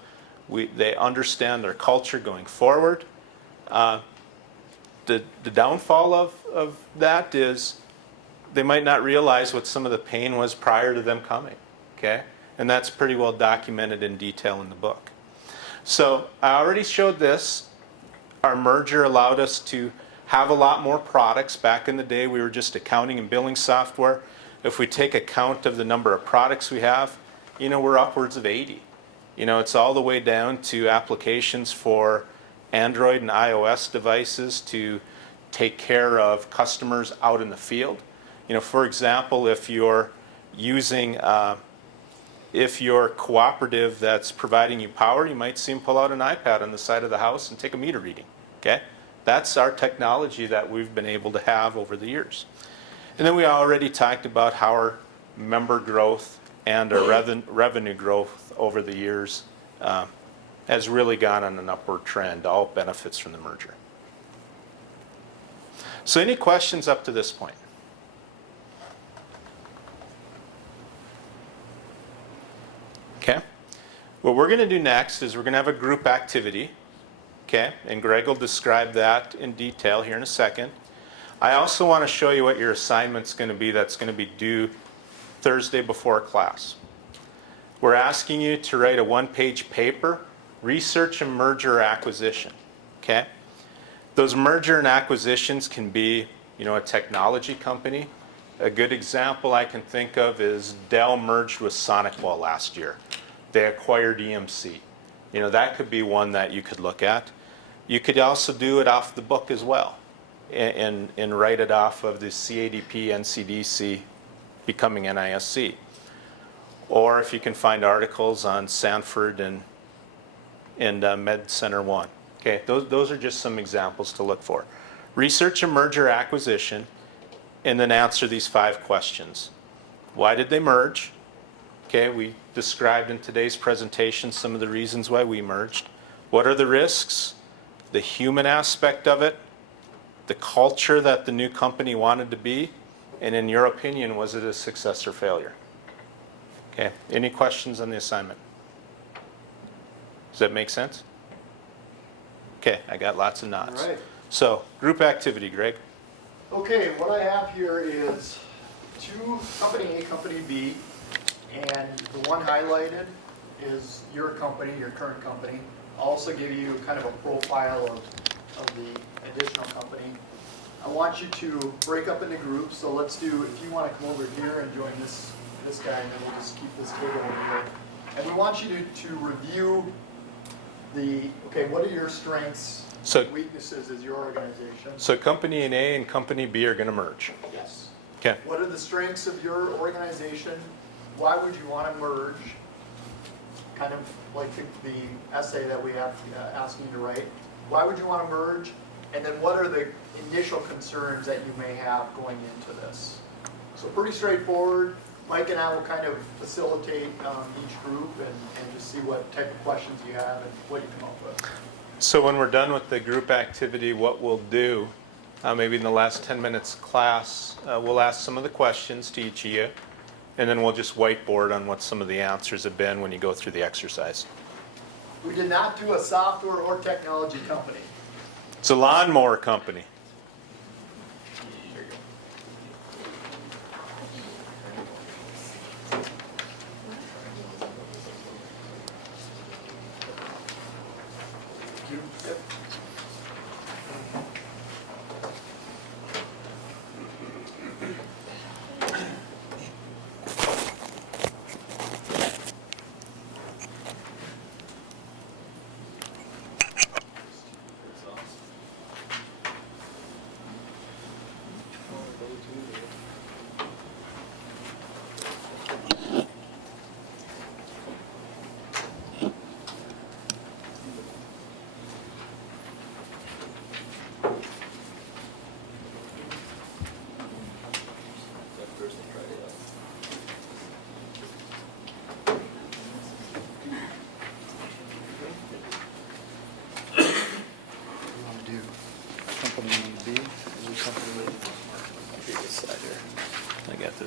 they understand their culture going forward. The downfall of that is they might not realize what some of the pain was prior to them coming. Okay, and that's pretty well documented in detail in the book. So I already showed this. Our merger allowed us to have a lot more products. Back in the day, we were just accounting and billing software. If we take account of the number of products we have, we're upwards of 80. It's all the way down to applications for Android and iOS devices to take care of customers out in the field. For example, if you're using, if you're cooperative that's providing you power, you might see them pull out an iPad on the side of the house and take a meter reading. Okay? That's our technology that we've been able to have over the years. And then we already talked about how our member growth and our revenue growth over the years has really gone on an upward trend, all benefits from the merger. So any questions up to this point? Okay. What we're going to do next is we're going to have a group activity. Okay, and Greg will describe that in detail here in a second. I also want to show you what your assignment's going to be that's going to be due Thursday before class. We're asking you to write a one-page paper, research a merger or acquisition. Okay? Those merger and acquisitions can be, a technology company. A good example I can think of is Dell merged with SonicWall last year. They acquired EMC. That could be one that you could look at. You could also do it off the book as well and write it off of the CADP, NCDC becoming NISC. Or if you can find articles on Sanford and Med Center 1. Okay, those are just some examples to look for. Research a merger acquisition and then answer these 5 questions. Why did they merge? Okay, we described in today's presentation some of the reasons why we merged. What are the risks? The human aspect of it, the culture that the new company wanted to be, and in your opinion, was it a success or failure? Okay, any questions on the assignment? Does that make sense? Okay, I got lots of nods. All right. So, group activity, Greg. Okay, what I have here is company A, company B, and the one highlighted is your company, your current company. I'll also give you kind of a profile of the additional company. I want you to break up into groups, so let's do, if you want to come over here and join this guy, and then we'll just keep this table over here. And we want you to review what are your strengths and weaknesses as your organization? So company A and company B are going to merge. Yes. Okay. What are the strengths of your organization? Why would you want to merge? Kind of like the essay that we have asking you to write. Why would you want to merge? And then what are the initial concerns that you may have going into this? So pretty straightforward. Mike and I will kind of facilitate each group and just see what type of questions you have and what you come up with. So when we're done with the group activity, what we'll do, maybe in the last 10 minutes class, we'll ask some of the questions to each of you, and then we'll just whiteboard on what some of the answers have been when you go through the exercise. We did not do a software or technology company. It's a lawnmower company. Yep.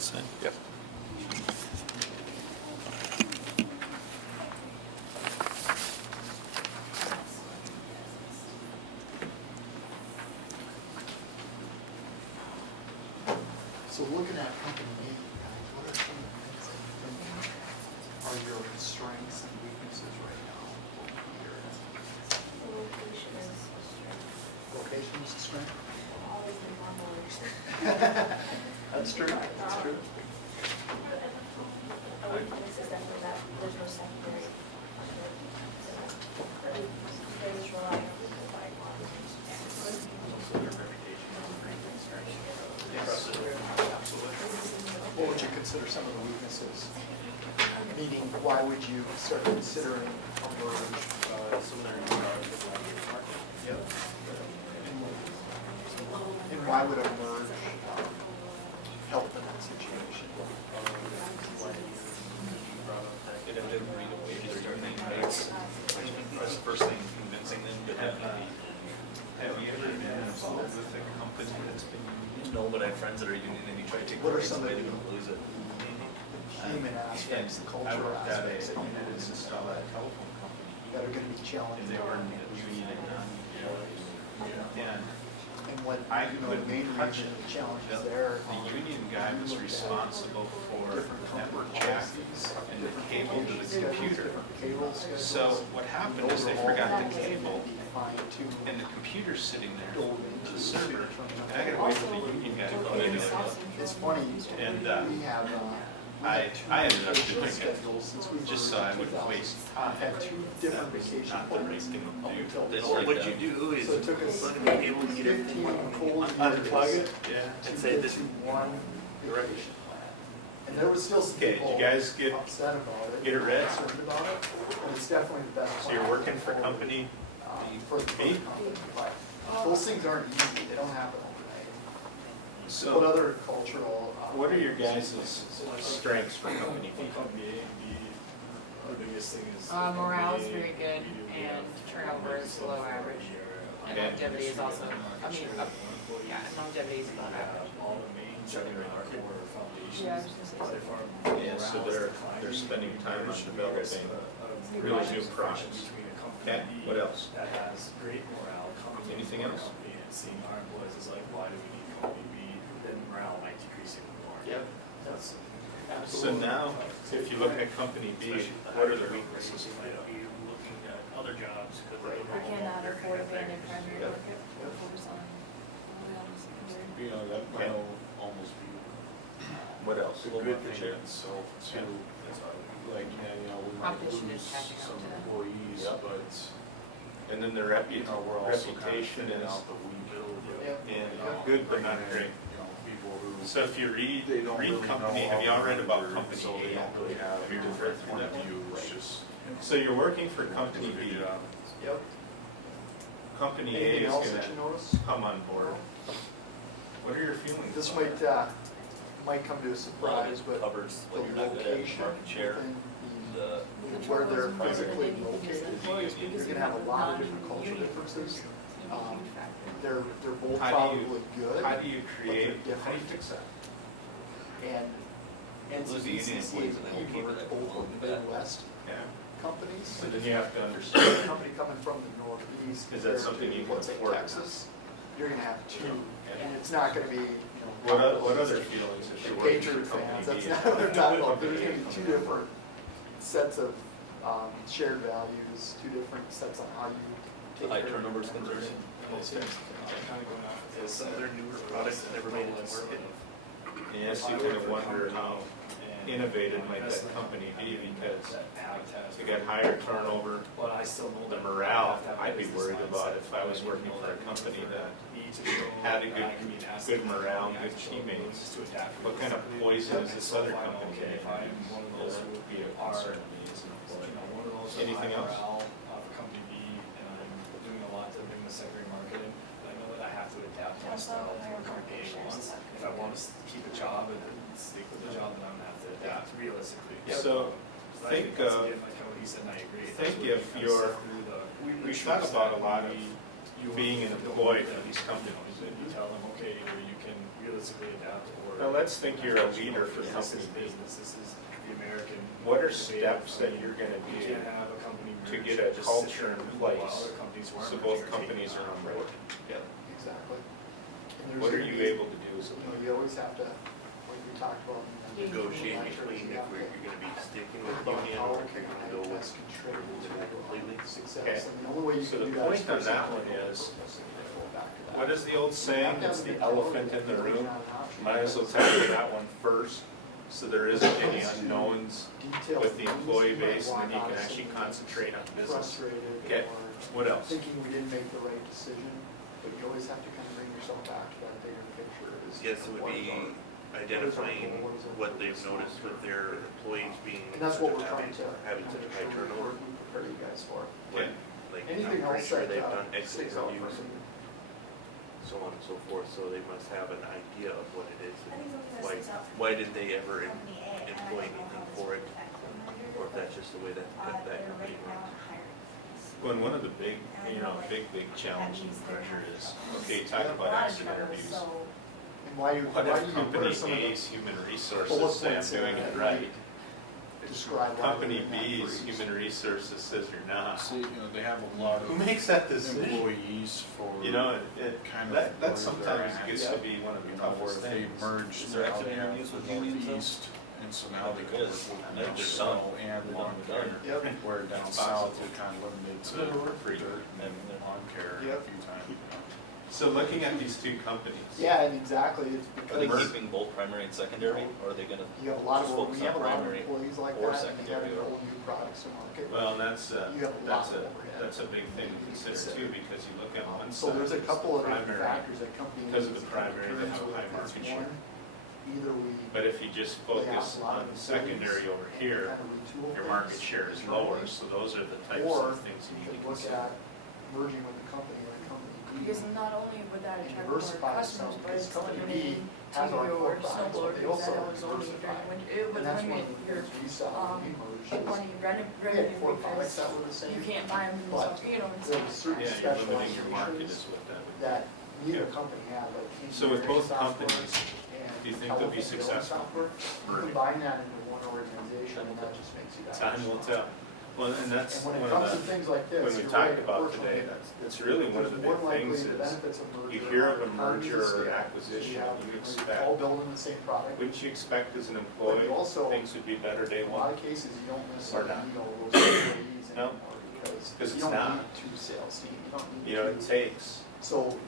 sign? Yep. So looking at company A, guys, what are some of the things that you think are your strengths and weaknesses right now over here? The location is a strength. Location is a strength? Always been one more. That's true, that's true. A weakness is definitely that there's no secondary. They just rely on the bike on. What would you consider some of the weaknesses? Meaning, why would you start considering a merge? Yep. And why would a merge help in that situation? That's the first thing, convincing them to have me. Have you ever been involved with a company that's been union? No, but I have friends that are union and you try to take What are away some of somebody, the- they're gonna lose it. Human aspects, the I cultural worked at aspects a United install at a telephone company, that are gonna be and challenging. they were union and non-union. And And what, I you know, the couldn't main touch reason it. the challenges there. The union guy was responsible for network chassis and the cable to the computer. So what happened is they forgot the cable, and the computer's sitting there on the server, and I gotta wait for the union guy to come in. It's funny, And we have, I ended up doing it schedules since we just were so I in would 2000. waste We've time. had two different vacation Not the right plans thing to up do. until Then this what point. you do is So it took us plug the cable and get it 15 full unplug years it, yeah, to and say get this. to one vacation plan. And there was still some Okay, did people you guys get upset about it. it read? Concerned about it, but it's definitely the best. So you're plan working for forward, company for the B? company, but those things aren't easy, they don't happen overnight. What So other cultural? what are your guys' strengths for company B? Morale is very good and turnover is below average. And Okay. longevity is also, yeah, and longevity is above average. Yeah, I was just gonna say. Yeah, so they're spending time on developing really new products. Okay, what else? That has great morale. Company Anything for else? company and seeing our employees is like, why do we need company B? Then morale might decrease even more. Yep, that's So absolutely. now, if you look at company B, what are the weaknesses? You might be looking at other jobs because they don't We know cannot their afford kind of abandoned things. primary Yep. market or focus on secondary. You know, that Okay. might almost be What else? a good thing in itself too. Like, yeah, you know, we might Competition is lose tapping some into that. employees, Yep. but, And then the you know, we're also kind of reputation thinking is out that we build. Yep. good but not great. You know, people who. So if you read They don't read really company, know have y'all read about how company so they A? don't really have Have you a read through point of that? view, it's just. So you're working for do company a good B. job. Yep. Company A Anything is else that you gonna notice? come on board. What are your feelings? This about might come to a surprise, but Covers the what you're not good at, location market share, within the. where they're physically located, you're gonna have a lot of different cultural differences. They're both How do you- probably good. How do you create, they're how do you different. fix that? And Lose the union NCCC employees and then we'll keep merged it. both of the Midwest Yeah. companies. So then you have to A understand, company coming from the Northeast. Is that compared something to, you can let's say, afford? Texas, you're gonna have two, Yeah. and it's not gonna be, what other feelings if you're working for Patriot company fans, B? that's not what they're talking about, there's gonna be two different sets of, shared values, two different sets on how you take High care of turnover is your members concerning. and those things. Kind of going off of this, some of their newer products that never made it to market. Yes, you kind of wonder how innovative might that company be because you got higher turnover. But I still know The that morale, I have to have I'd be business worried about mindset. if I was working for a company that Need to show had a that good- I can be an asset good to the morale, company, I good have to show teammates. willingness to adapt What kind of realistically. poison is this So other if I'm company okay, in? if I'm one of those who Would be a are, concern to me as an employee. one of those Anything high else? morale for company B, and I'm doing a lot to bring the secondary market in, but I know that I have to adapt my style to what company A wants. If I want to keep a job and stick with the job, then I'm gonna have to adapt realistically. So I think, that's again, like how he said, and I agree. think That's where if we kind of you're- sift through the we issues thought about a that lot of we you want being an to employee go for these companies. and you tell them, okay, either you can realistically adapt or. Now, let's think you're a leader for This company is B. business, this is the American. What are way steps of- that you're gonna You do can't have a company to merge get that a just sits culture there in while place other companies weren't so merging both or companies taking are on on. board? Exactly. And there's What are gonna you be- able to do as a You know, leader? you always have to, like we talked about. Negotiate between if you're gonna be sticking with union or if you're gonna go with completely. Okay. So the point on that one is, what is the old saying, it's the elephant in the room? Might as well tackle that one first, so there isn't any unknowns with the employee base, and then you can actually concentrate on business. Frustrated Okay, or what else? thinking we didn't make the right decision, but you always have to kind of bring yourself back to that bigger picture. Guess it would be identifying what they've noticed with their employees being. And that's what we're trying to. Having such a high turnover. We prepare you guys for. Okay. Like, Anything I'm pretty else sure that they've done sticks exit out reviews for and me? so on and so forth, so they must have an idea of what it is. I think something that Why, sticks out. why did they ever Company A, and I employ don't know anything how this for it? would affect them. Or if that's just the way that that They're company right now runs? hiring. Well, and one of the big, big challenge and pressure is, okay, talk about exit interviews. And why do you, What why if do you, what company are some of the A's human bullet resources say I'm points in doing that it right? describe why Company we're doing that B's for each? human resources says you're not. See, you know, they have a lot Who of makes that decision? employees for. You know, it, kind of that where sometimes they're at. gets to be one of the You know, where toughest they things. merged Is there now exit they have interviews with the unions, though? northeast, and so now they There cover is. both They're Metro done. Snow and They're lawn done. care. Yep. Where down It's south, possible. they're kind of limited to Little work for you. dirt and lawn care Yep. a few times. So looking at these two companies. Yeah, and exactly, it's Are they because keeping both primary and secondary, or are they gonna you have a lot just of, focus we have a on lot of primary? employees like or that, and they have secondary to or- build new products to market. Well, and that's You have a lot of overhead. that's a big thing to consider too, because you look at one So side. there's a it's couple of the different primary, factors that companies. because of the primary, they have a high It's market share. one, either we. But if you just focus on the secondary over here, your market share is lower, so those are the types Or of things you you need to could look consider. at merging with a company like Company B. Because not only would that And attract more diversify customers, yourself, but because it's Company B limiting to has our your core products, snowblower, but they because also that was only diversify. during winter, it would And that's one limit of the your, things we saw when we merged. money, We had revenue, four products because that were the same. you can't buy them in the But summer, you know, it's there's certain Yeah, you're limiting your market specializations is what that would that neither company had, like So with engineering both software companies, and do you think they'll be telephone billing successful? software. You Merging. combine that into one organization, and that just makes you that. Time will much stronger. tell. Well, and that's And when one it comes of to the, things like this, when we you're talked right, about today, unfortunately, that's really one of the there's big more likely things the is, benefits of merger you hear of a are economies merger or scale. acquisition, You have- you All expect, building the same product. wouldn't you expect as an But employee, you also, things would be better day in a lot one? of cases, you don't Or necessarily not. need all those employees No. anymore because 'Cause you it's don't not. need two sales teams. You don't need You know, it two. takes, So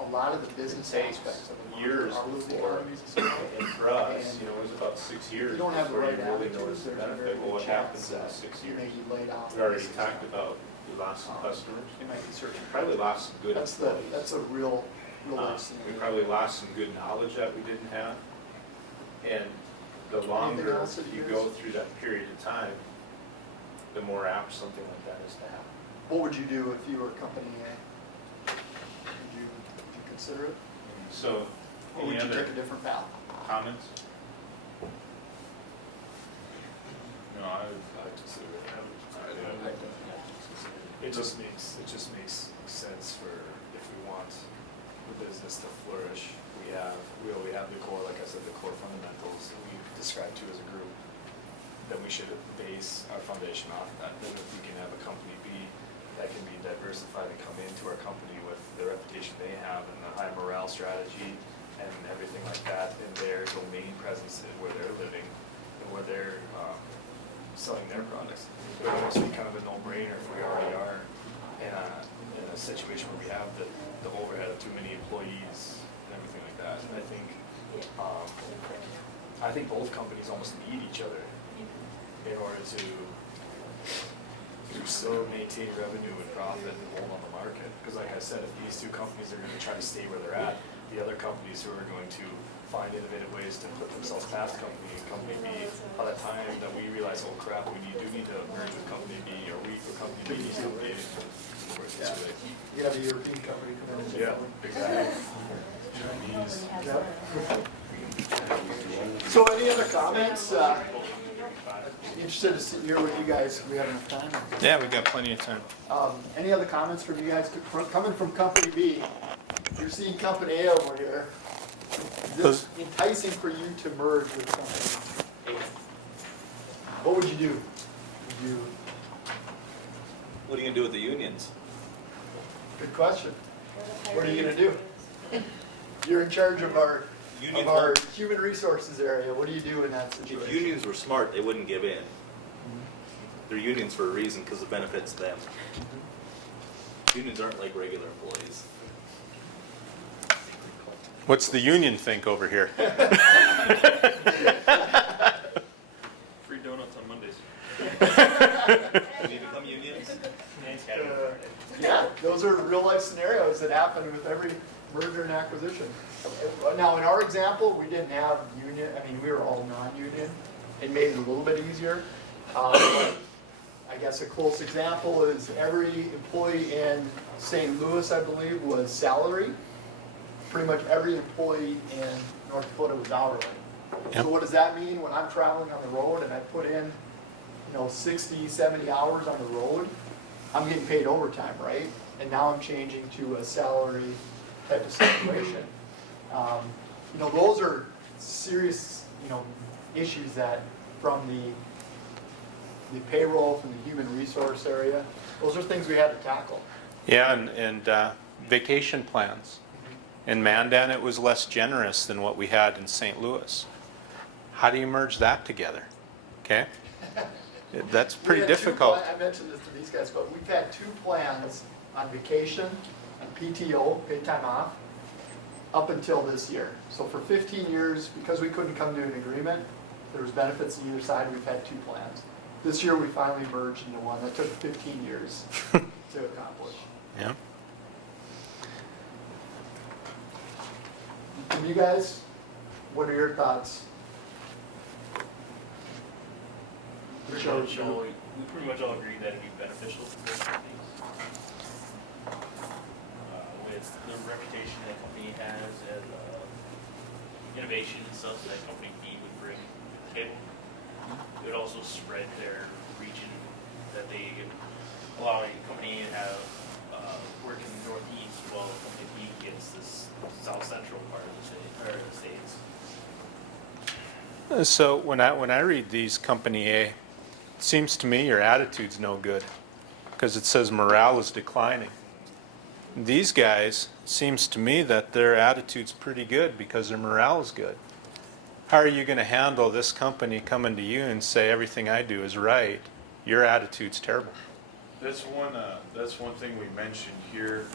a lot of the business It takes aspects of it years are with the before- economies of scale. and for us, you know, it was about 6 years You don't have the before you right really attitude, noticed the there's a very benefit. Well, what good happens chance in the that 6 you years? may be laid off. We already talked about, we lost some customers, You might be searching. probably lost some good That's employees. a real life We scenario. probably lost some good knowledge that we didn't have. And the longer else that you you go guys- through that period of time, the more apt something like that is to happen. What would you do if you were company A? Would you consider it? So, Or any would you other take a different path? comments? You know, I consider it. It just makes sense for, if we want the business to flourish, we have the core, like I said, the core fundamentals that we described to as a group, then we should base our foundation off that. Then if we can have a company B that can be diversified and come into our company with the reputation they have and the high morale strategy and everything like that in their domain presence where they're living and where they're selling their products. It would almost be kind of a no-brainer if we already are in a situation where we have the overhead of too many employees and everything like that. And I think both companies almost need each other in order to still maintain revenue and profit and hold on the market. Because like I said, if these two companies are going to try to stay where they're at, the other companies who are going to find innovative ways to put themselves past company B, by the time that we realize, oh crap, we do need to merge with company B, or company B needs to update it. You have a European company come in and take Yeah, over. exactly. So any other comments? interested to hear what you guys, we have enough time? Yeah, we got plenty of time. Any other comments from you guys? Coming from company B, you're seeing company A over here. Is this enticing for you to merge with company A? What would you do? Would you, What are you gonna do with the unions? good question. What are you gonna do? You're in charge of our human resources area. What do you do in that If situation? unions were smart, they wouldn't give in. They're unions for a reason, because it benefits them. Unions aren't like regular employees. What's the union think over here? Free donuts on Mondays. Can you become unions? Yeah, those are real life scenarios that happen with every merger and acquisition. Now, in our example, we didn't have union, I mean, we were all non-union. It made it a little bit easier. But I guess a close example is every employee in St. Louis, I believe, was salary. Pretty much every employee in North Dakota was hourly. Yep. So what does that mean when I'm traveling on the road and I put in, 60, 70 hours on the road? I'm getting paid overtime, right? And now I'm changing to a salary type of situation. Those are serious, issues that from the payroll, from the human resource area, those are things we had to tackle. Yeah, and vacation plans. In Mandan, it was less generous than what we had in St. Louis. How do you merge that together? Okay? That's We pretty had two difficult. I mentioned this to these guys, but we've had 2 plans on vacation, on PTO, paid time off, up until this year. So for 15 years, because we couldn't come to an agreement, there was benefits on either side, we've had 2 plans. This year, we finally merged into one. That took 15 years to accomplish. Yeah. And you guys, what are your thoughts? We pretty much all agree that it'd be beneficial to both companies. With the reputation that company has as innovation and stuff that company B would bring to the table. It would also spread their region that they allowing company A to have work in the northeast while company B gets this south central part of the state or the states. So when I read these, Company A, it seems to me your attitude's no good because it says morale is declining. These guys, seems to me that their attitude's pretty good because their morale is good. How are you going to handle this company coming to you and say everything I do is right? Your attitude's terrible. That's one thing we mentioned here,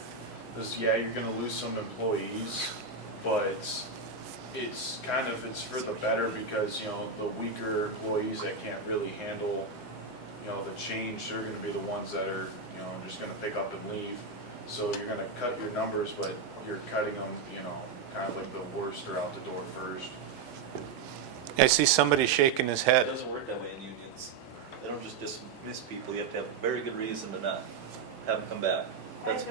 is you're gonna lose some employees, but it's for the better because, the weaker employees that can't really handle, the change, they're gonna be the ones that are, just gonna pick up and leave. So you're gonna cut your numbers, but you're cutting them, kind of like the worst are out the door first. I see somebody shaking his It head. doesn't work that way in unions. They don't just dismiss people. You have to have a very good reason to not have them come back. That's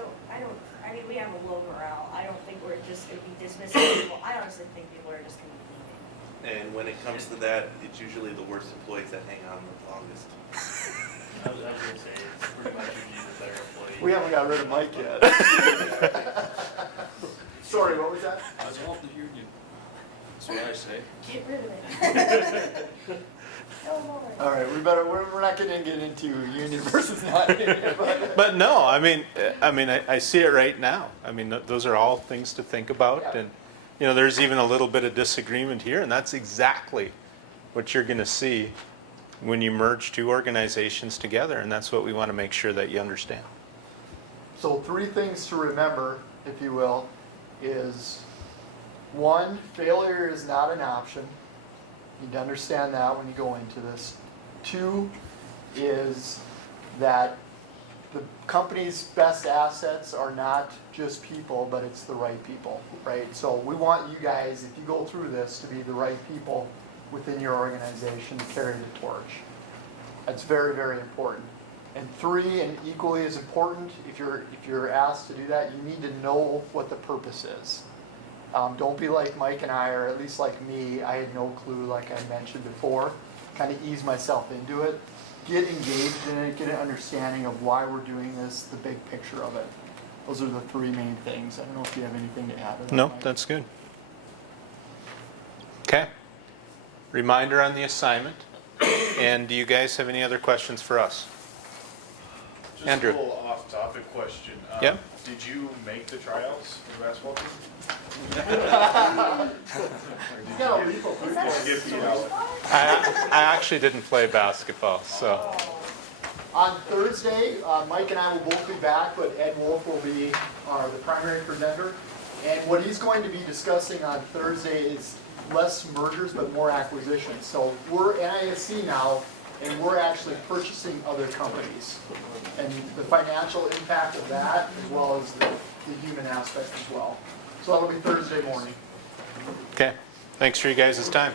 I mean, we have a low morale. I don't think we're just gonna be dismissing people. I honestly think people are just gonna be leaving. And when it comes to that, it's usually the worst employees that hang on the longest. I was gonna say, it's pretty much usually the better employee. We haven't got rid of Mike yet. Sorry, what was that? I was off the union. That's what I say. Get rid of it. No more. All right, we're not gonna get into union versus non-union, but. But no, I see it right now. Those are all things to think about, Yeah. and there's even a little bit of disagreement here, and that's exactly what you're going to see when you merge 2 organizations together, and that's what we want to make sure that you understand. So 3 things to remember, if you will, is 1, failure is not an option. You need to understand that when you go into this. 2 is that the company's best assets are not just people, but it's the right people, right? So we want you guys, if you go through this, to be the right people within your organization to carry the torch. That's very, very important. And 3, and equally as important, if you're asked to do that, you need to know what the purpose is. Don't be like Mike and I, or at least like me. I had no clue, like I mentioned before. kind of ease myself into it, get engaged in it, get an understanding of why we're doing this, the big picture of it. Those are the three main things. I don't know if you have anything to add to that. No, Mike. that's good. Okay. Reminder on the assignment. And do you guys have any other questions for us? Just Andrew. a little off-topic question. Yep. Did you make the tryouts for the basketball team? He's got a lethal Is that Get a beat out. I actually didn't play basketball, so. On Thursday, Mike and I will both be back, but Ed Wolf will be the primary presenter. And what he's going to be discussing on Thursday is less mergers, but more acquisitions. So we're NISC now, and we're actually purchasing other companies. And the financial impact of that, as well as the human aspect as well. So that'll be Thursday morning. Okay. Thanks for you guys' time.